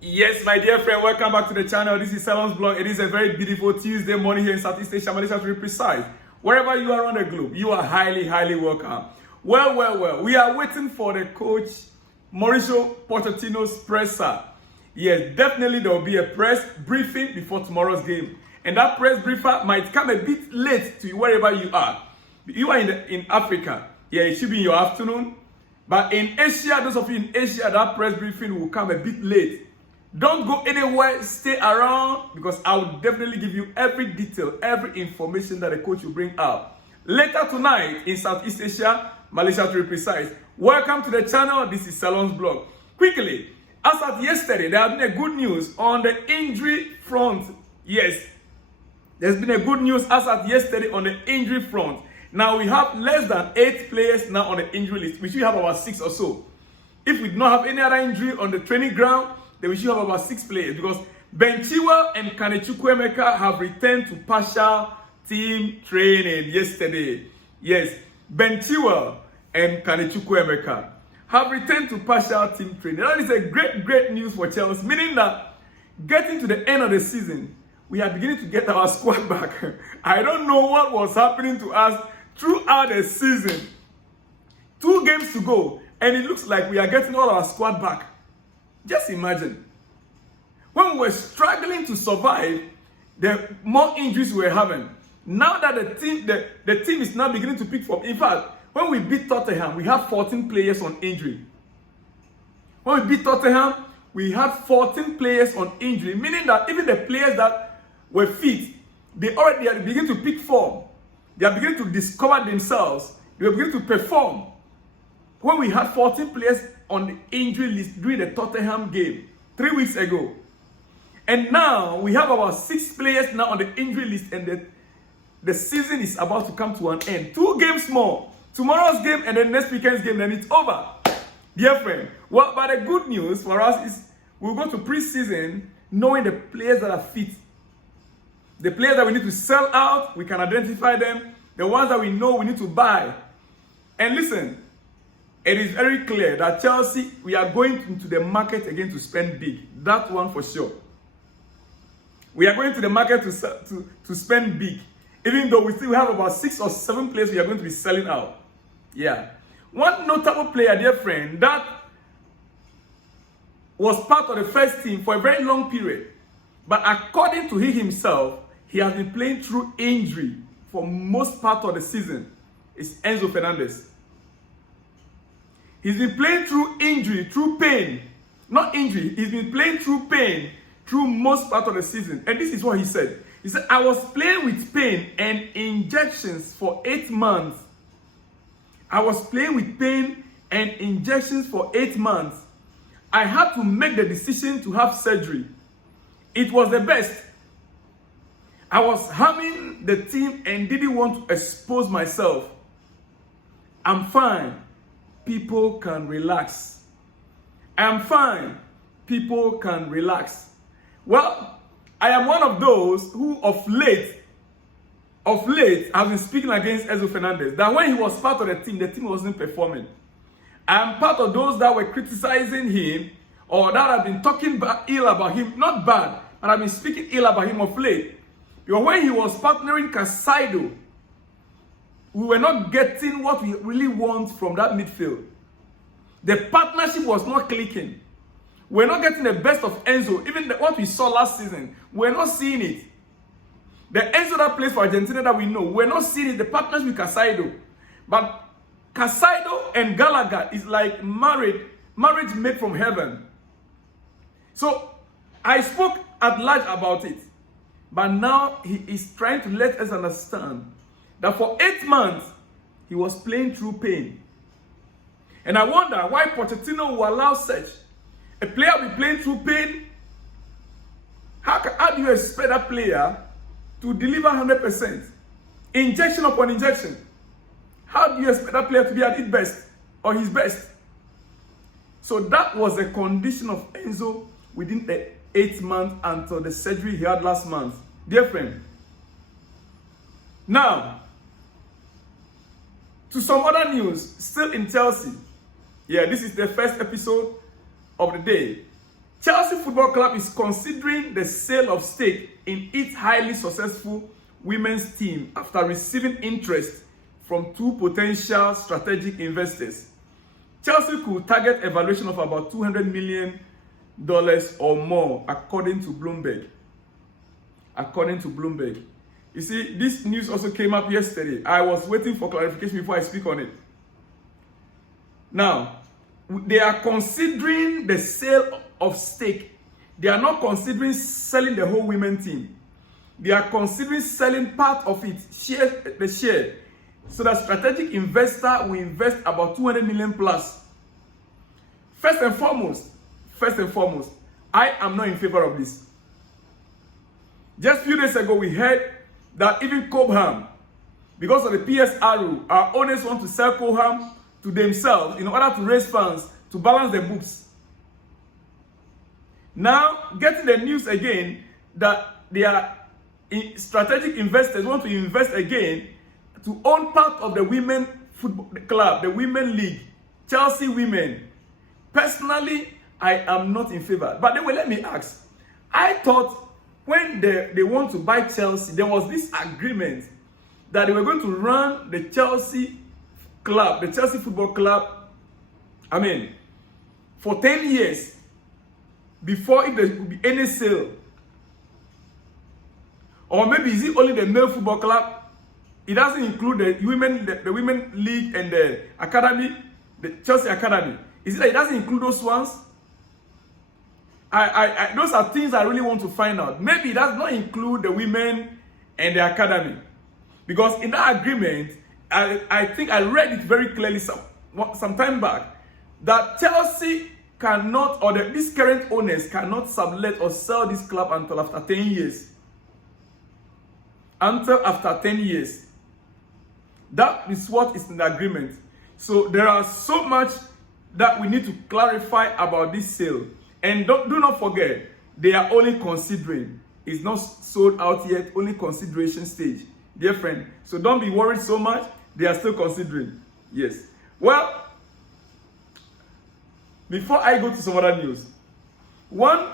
Yes, my dear friend, welcome back to the channel. This is Salon's blog. It is a very beautiful Tuesday morning here in Southeast Asia, Malaysia to be precise. Wherever you are on the globe, you are highly welcome. Well, we are waiting for the coach Mykhailo Pochettino's presser. Yes, definitely there will be a press briefing before tomorrow's game. And that press briefer might come a bit late to wherever you are. You are in Africa. Yeah, it should be in your afternoon. But in Asia, those of you in Asia, that press briefing will come a bit late. Don't go anywhere, stay around, because I will definitely give you every detail, every information that the coach will bring out. Later tonight in Southeast Asia, Malaysia to be precise. Welcome to the channel. This is Salon's blog. Quickly, as of yesterday, there has been a good news on the injury front. Yes, there's been a good news as of yesterday on the injury front. Now we have less than 8 players now on the injury list. We should have about 6 or so. If we do not have any other injury on the training ground, then we should have about 6 players, because Ben Chilwell and Chukwuemeka have returned to partial team training yesterday. Yes, Ben Chilwell and Chukwuemeka have returned to partial team training. That is a great news for Chelsea, meaning that getting to the end of the season, we are beginning to get our squad back. I don't know what was happening to us throughout the season. 2 games to go, and it looks like we are getting all our squad back. Just imagine, when we were struggling to survive, the more injuries we were having. Now that the team is now beginning to pick form. In fact, when we beat Tottenham, we had 14 players on injury. When we beat Tottenham, we had 14 players on injury, meaning that even the players that were fit, they are beginning to pick form. They are beginning to discover themselves. They are beginning to perform. When we had 14 players on the injury list during the Tottenham game 3 weeks ago. And now we have about 6 players now on the injury list, and the season is about to come to an end. 2 games more. Tomorrow's game and then next weekend's game, then it's over. Dear friend, well, but the good news for us is we'll go to pre-season knowing the players that are fit. The players that we need to sell out, we can identify them. The ones that we know we need to buy. And listen, it is very clear that Chelsea, we are going into the market again to spend big. That one for sure. We are going to the market to spend big. Even though we still have about 6 or 7 players we are going to be selling out. Yeah. One notable player, dear friend, that was part of the first team for a very long period. But according to he himself, he has been playing through injury for most part of the season. It's Enzo Fernandez. He's been playing through injury, through pain. Not injury. He's been playing through pain through most part of the season. And this is what he said. He said, I was playing with pain and injections for 8 months. I was playing with pain and injections for 8 months. I had to make the decision to have surgery. It was the best. I was harming the team and didn't want to expose myself. I'm fine. People can relax. I'm fine. People can relax. Well, I am one of those who of late have been speaking against Enzo Fernandez. That when he was part of the team wasn't performing. I am part of those that were criticizing him, or that have been talking ill about him. Not bad, but I've been speaking ill about him of late. Because when he was partnering Casado, we were not getting what we really want from that midfield. The partnership was not clicking. We're not getting the best of Enzo. Even what we saw last season, we're not seeing it. The Enzo that plays for Argentina that we know, we're not seeing it. The partnership with Casado. But Casado and Gallagher is like marriage made from heaven. So I spoke at large about it. But now he is trying to let us understand that for 8 months, he was playing through pain. And I wonder why Pochettino will allow such a player be playing through pain. How do you expect that player to deliver 100%? Injection upon injection. How do you expect that player to be at his best or his best? So that was the condition of Enzo within the 8 months until the surgery he had last month. Dear friend. Now, to some other news, still in Chelsea. Yeah, this is the first episode of the day. Chelsea Football Club is considering the sale of stake in its highly successful women's team after receiving interest from two potential strategic investors. Chelsea could target a valuation of about $200 million or more, according to Bloomberg. According to Bloomberg. You see, this news also came up yesterday. I was waiting for clarification before I speak on it. Now, they are considering the sale of stake. They are not considering selling the whole women team. They are considering selling part of it, the share, so that strategic investor will invest about 200 million plus. First and foremost, I am not in favor of this. Just a few days ago, we heard that even Cobham, because of the PSR rule, our owners want to sell Cobham to themselves in order to raise funds to balance their books. Now, getting the news again that they are strategic investors want to invest again to own part of the women football club, the women league, Chelsea Women. Personally, I am not in favor. But then, let me ask. I thought when they want to buy Chelsea, there was this agreement that they were going to run the Chelsea club, the Chelsea Football Club, for 10 years before if there would be any sale. Or maybe is it only the male football club? It doesn't include the women league and the academy, the Chelsea Academy. Is it that it doesn't include those ones? Those are things I really want to find out. Maybe it does not include the women and the academy. Because in that agreement, I think I read it very clearly some time back, that Chelsea cannot, or these current owners cannot sublet or sell this club until after 10 years. Until after 10 years. That is what is in the agreement. So there are so much that we need to clarify about this sale. And do not forget, they are only considering. It's not sold out yet, only consideration stage. Dear friend, so don't be worried so much. They are still considering. Yes. Well, before I go to some other news, one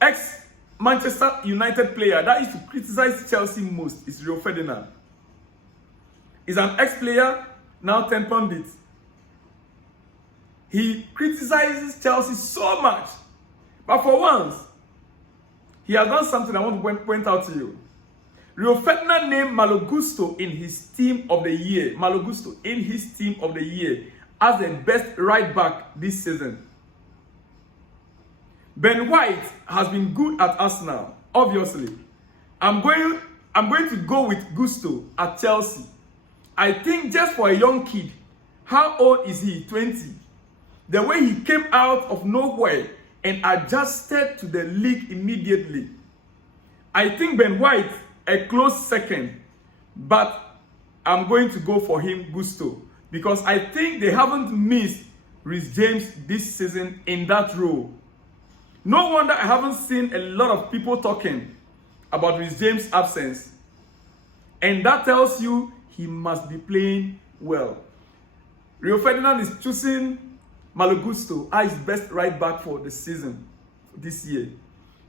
ex-Manchester United player that used to criticize Chelsea most is Rio Ferdinand. He's an ex-player, now 10 pundits. He criticizes Chelsea so much. But for once, he has done something I want to point out to you. Rio Ferdinand named Malo Gusto in his team of the year. Malo Gusto in his team of the year as the best right back this season. Ben White has been good at Arsenal, obviously. I'm going to go with Gusto at Chelsea. I think just for a young kid, how old is he? 20. The way he came out of nowhere and adjusted to the league immediately. I think Ben White a close second, but I'm going to go for him, Gusto, because I think they haven't missed Reece James this season in that role. No wonder I haven't seen a lot of people talking about Reece James' absence. And that tells you he must be playing well. Rio Ferdinand is choosing Malo Gusto as his best right back for the season this year.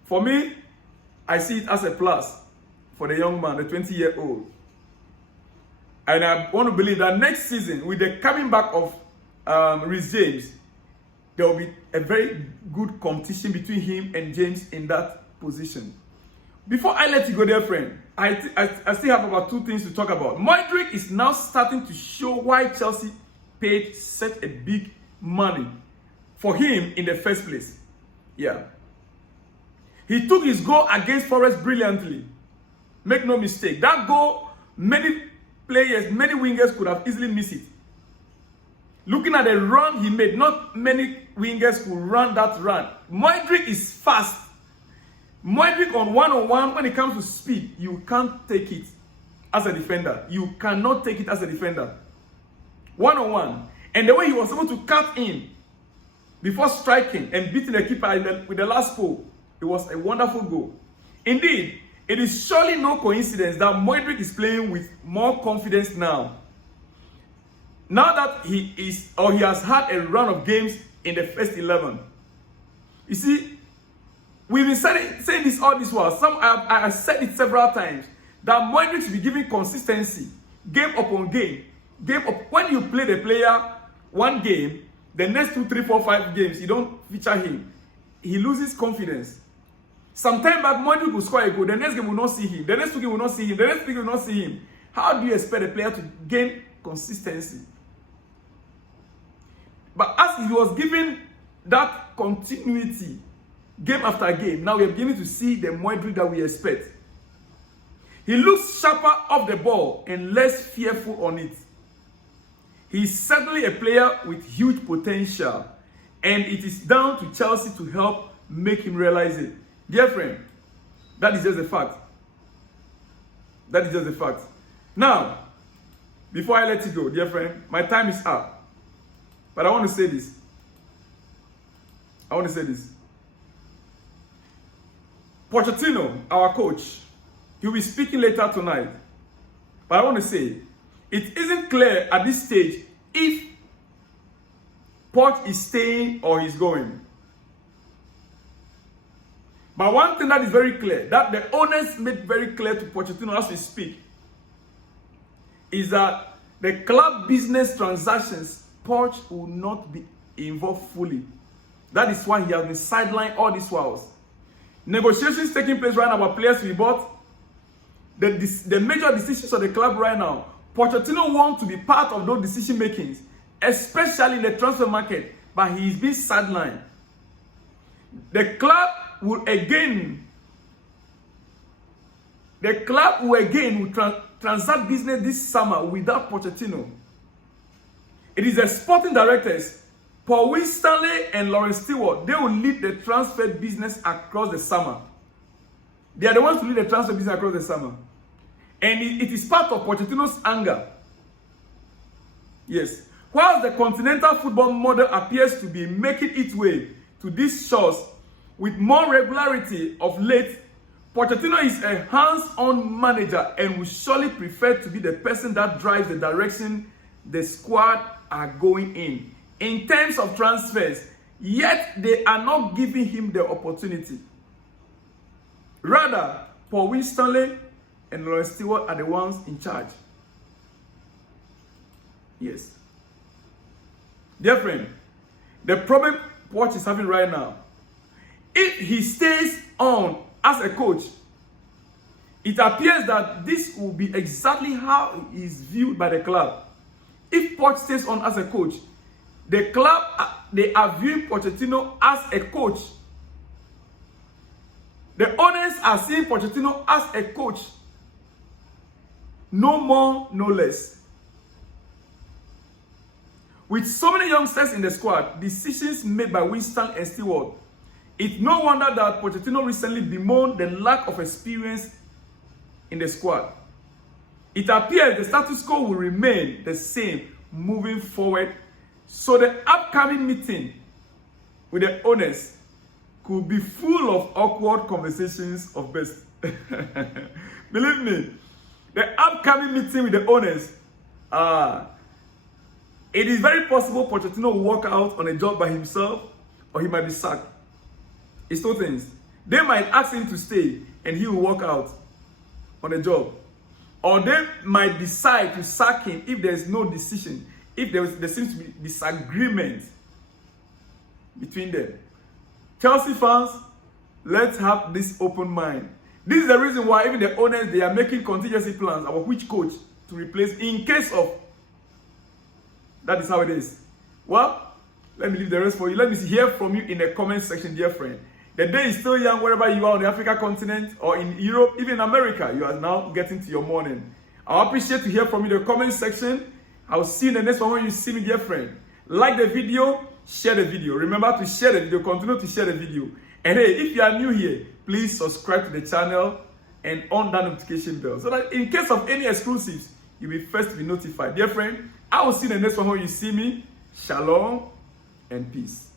For me, I see it as a plus for the young man, the 20-year-old. And I want to believe that next season, with the coming back of Reece James, there will be a very good competition between him and James in that position. Before I let you go there, friend, I still have about two things to talk about. Mudryk is now starting to show why Chelsea paid such a big money for him in the first place. Yeah. He took his goal against Forest brilliantly. Make no mistake. That goal, many players, many wingers could have easily missed it. Looking at the run he made, not many wingers could run that run. Mudryk is fast. Mudryk on one-on-one, when it comes to speed, you can't take it as a defender. You cannot take it as a defender. One-on-one. And the way he was able to cut in before striking and beating the keeper with the last goal, it was a wonderful goal. Indeed, it is surely no coincidence that Mudryk is playing with more confidence now. Now that he has had a run of games in the first 11. You see, we've been saying this all this while. I said it several times that Mudryk should be given consistency, game upon game. When you play the player one game, the next 2, 3, 4, 5 games, you don't feature him. He loses confidence. Sometime back, Mudryk will score a goal. The next game will not see him. The next 2 games will not see him. The next 3 games will not see him. How do you expect a player to gain consistency? But as he was given that continuity, game after game, now we are beginning to see the Mudryk that we expect. He looks sharper off the ball and less fearful on it. He's certainly a player with huge potential, and it is down to Chelsea to help make him realize it. Dear friend, that is just a fact. That is just a fact. Now, before I let you go, dear friend, my time is up. But I want to say this. Pochettino, our coach, he'll be speaking later tonight. But I want to say, it isn't clear at this stage if Poch is staying or he's going. But one thing that is very clear, that the owners made very clear to Pochettino as we speak, is that the club business transactions, Poch will not be involved fully. That is why he has been sidelined all these whiles. Negotiations taking place right now about players to be bought. The major decisions of the club right now, Pochettino wants to be part of those decision makings, especially in the transfer market, but he is being sidelined. The club will again transact business this summer without Pochettino. It is the sporting directors, Paul Winstanley and Lawrence Stewart. They will lead the transfer business across the summer. They are the ones who lead the transfer business across the summer. And it is part of Pochettino's anger. Yes. While the continental football model appears to be making its way to these shores with more regularity of late, Pochettino is a hands-on manager and will surely prefer to be the person that drives the direction the squad are going in terms of transfers, yet they are not giving him the opportunity. Rather, Paul Winstanley and Lawrence Stewart are the ones in charge. Yes. Dear friend, the problem Poch is having right now, if he stays on as a coach, it appears that this will be exactly how he is viewed by the club. If Poch stays on as a coach, the club, they are viewing Pochettino as a coach. The owners are seeing Pochettino as a coach. No more, no less. With so many youngsters in the squad, decisions made by Winston and Stewart, it's no wonder that Pochettino recently bemoaned the lack of experience in the squad. It appears the status quo will remain the same moving forward, so the upcoming meeting with the owners could be full of awkward conversations of best. Believe me, the upcoming meeting with the owners, it is very possible Pochettino will walk out on a job by himself, or he might be sacked. It's two things. They might ask him to stay and he will walk out on a job. Or they might decide to sack him if there is no decision, if there seems to be disagreement between them. Chelsea fans, let's have this open mind. This is the reason why even the owners, they are making contingency plans about which coach to replace in case of. That is how it is. Well, let me leave the rest for you. Let me hear from you in the comment section, dear friend. The day is still young wherever you are on the African continent or in Europe, even in America. You are now getting to your morning. I appreciate to hear from you in the comment section. I'll see you in the next one when you see me, dear friend. Like the video, share the video. Remember to share the video. Continue to share the video. And hey, if you are new here, please subscribe to the channel and on that notification bell so that in case of any exclusives, you'll be first to be notified. Dear friend, I will see you in the next one when you see me. Shalom and peace.